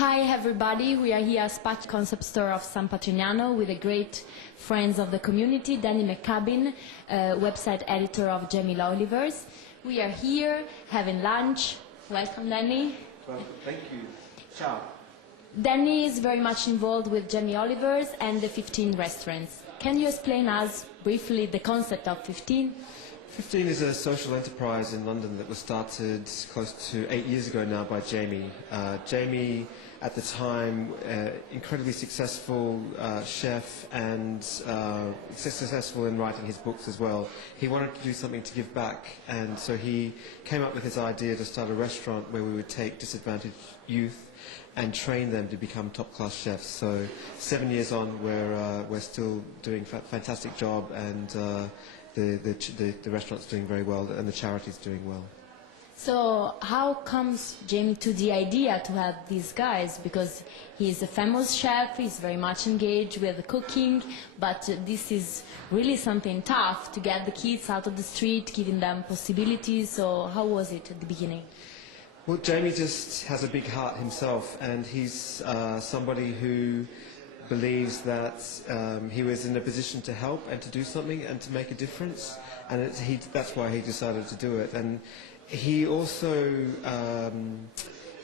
Hi everybody, we are here at Spaccio concept store of San Patrignano with the great friends of the community, Danny McCubbin, website editor of Jamie Olivers. We are here having lunch. Welcome, Danny. Well, thank you. Ciao. Danny is very much involved with Jamie Olivers and the 15 restaurants. Can you explain us briefly the concept of 15? 15 is a social enterprise in London that was started close to 8 years ago now by Jamie. Jamie, at the time, incredibly successful chef and successful in writing his books as well. He wanted to do something to give back, and so he came up with his idea to start a restaurant where we would take disadvantaged youth and train them to become top-class chefs. So 7 years on, we're still doing a fantastic job, and the restaurant's doing very well, and the charity's doing well. So how comes Jamie to the idea to have these guys? Because he's a famous chef, he's very much engaged with the cooking, but this is really something tough to get the kids out of the street, giving them possibilities. So how was it at the beginning? Well, Jamie just has a big heart himself, and he's somebody who believes that he was in a position to help and to do something and to make a difference, and that's why he decided to do it. And he also,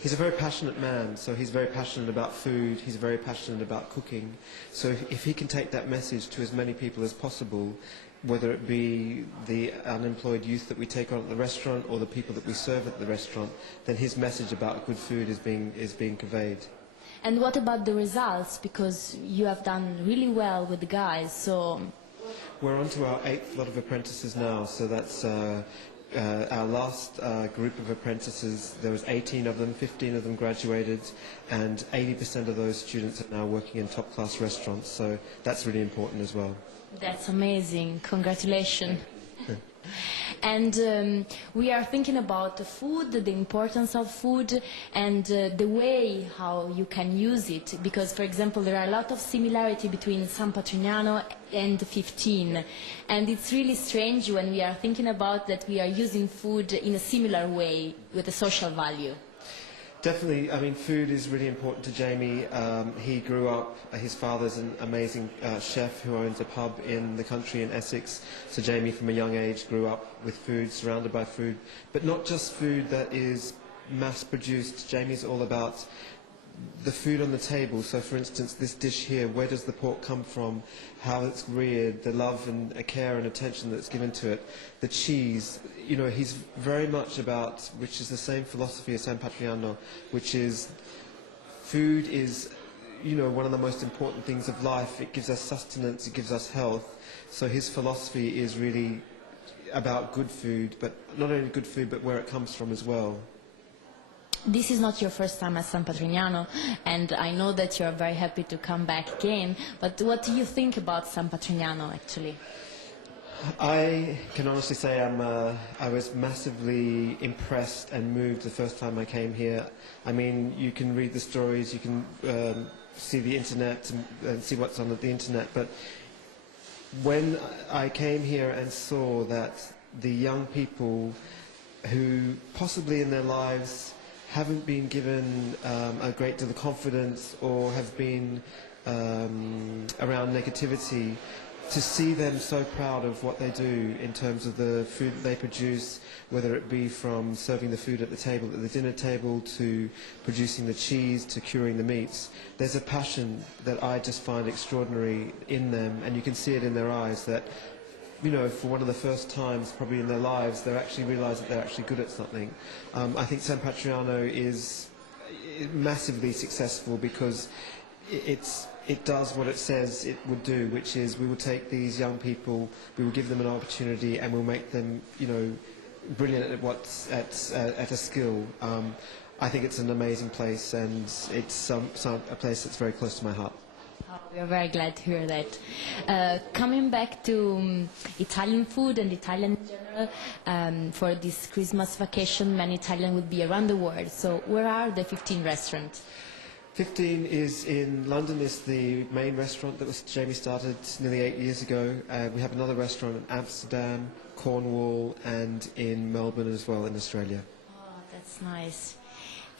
he's a very passionate man, so he's very passionate about food, he's very passionate about cooking. So if he can take that message to as many people as possible, whether it be the unemployed youth that we take on at the restaurant or the people that we serve at the restaurant, then his message about good food is being conveyed. And what about the results? Because you have done really well with the guys, so... We're on to our 8th lot of apprentices now, so that's our last group of apprentices. There was 18 of them, 15 of them graduated, and 80% of those students are now working in top-class restaurants, so that's really important as well. That's amazing. Congratulations. And we are thinking about the food, the importance of food, and the way how you can use it. Because, for example, there are a lot of similarity between San Patrignano and 15. And it's really strange when we are thinking about that we are using food in a similar way with a social value. Definitely, I mean, food is really important to Jamie. He grew up, his father's an amazing chef who owns a pub in the country in Essex. So Jamie, from a young age, grew up with food, surrounded by food. But not just food that is mass-produced. Jamie's all about the food on the table. So, for instance, this dish here, where does the pork come from? How it's reared, the love and care and attention that's given to it. The cheese, you know, he's very much about, which is the same philosophy as San Patrignano, which is food is, you know, one of the most important things of life. It gives us sustenance, it gives us health. So his philosophy is really about good food, but not only good food, but where it comes from as well. This is not your first time at San Patrignano, and I know that you're very happy to come back again, but what do you think about San Patrignano, actually? I can honestly say I was massively impressed and moved the first time I came here. I mean, you can read the stories, you can see the internet and see what's on the internet, but when I came here and saw that the young people who possibly in their lives haven't been given a great deal of confidence or have been around negativity, to see them so proud of what they do in terms of the food that they produce, whether it be from serving the food at the table, at the dinner table, to producing the cheese, to curing the meats. There's a passion that I just find extraordinary in them, and you can see it in their eyes that, you know, for one of the first times probably in their lives, they actually realise that they're actually good at something. I think San Patrignano is massively successful because it does what it says it would do, which is we will take these young people, we will give them an opportunity, and we'll make them, you know, brilliant at at a skill. I think it's an amazing place, and it's a place that's very close to my heart. Oh, we are very glad to hear that. Coming back to Italian food and Italian in general, for this Christmas vacation, many Italians would be around the world. So where are the 15 restaurants? 15 is in London, is the main restaurant that Jamie started nearly 8 years ago. We have another restaurant in Amsterdam, Cornwall, and in Melbourne as well in Australia. Oh, that's nice.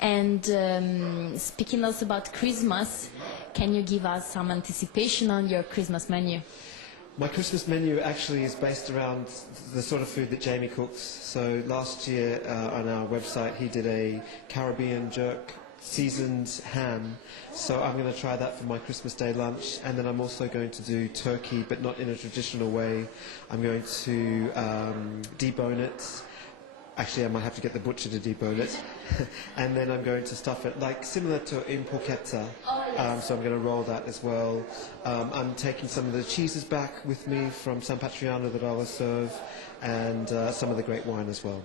And speaking also about Christmas, can you give us some anticipation on your Christmas menu? My Christmas menu actually is based around the sort of food that Jamie cooks. So last year on our website he did a Caribbean jerk seasoned ham. So I'm going to try that for my Christmas Day lunch. And then I'm also going to do turkey, but not in a traditional way. I'm going to debone it. Actually, I might have to get the butcher to debone it. And then I'm going to stuff it, like similar to in porchetta. So I'm going to roll that as well. I'm taking some of the cheeses back with me from San Patriano that I will serve, and some of the great wine as well.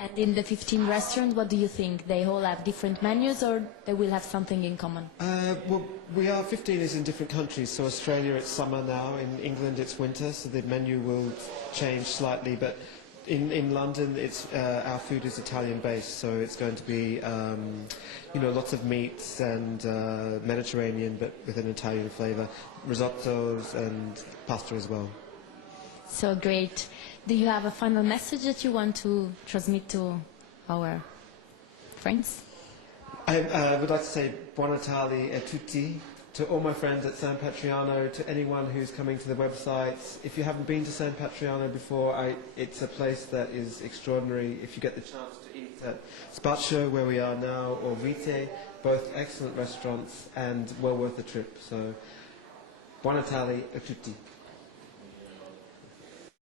And in the 15 restaurant, what do you think? They all have different menus, or they will have something in common? Well, 15 is in different countries. So Australia, it's summer now. In England, it's winter, so the menu will change slightly. But in London, it's our food is Italian based, so it's going to be lots of meats and Mediterranean, but with an Italian flavour, risottos and pasta as well. So great. Do you have a final message that you want to transmit to our friends? I would like to say Buon Natale a tutti, to all my friends at San Patriano, to anyone who's coming to the website. If you haven't been to San Patriano before, it's a place that is extraordinary. If you get the chance to eat at Spaccio, where we are now, or Vite, both excellent restaurants and well worth the trip. So, Buon Natale a tutti.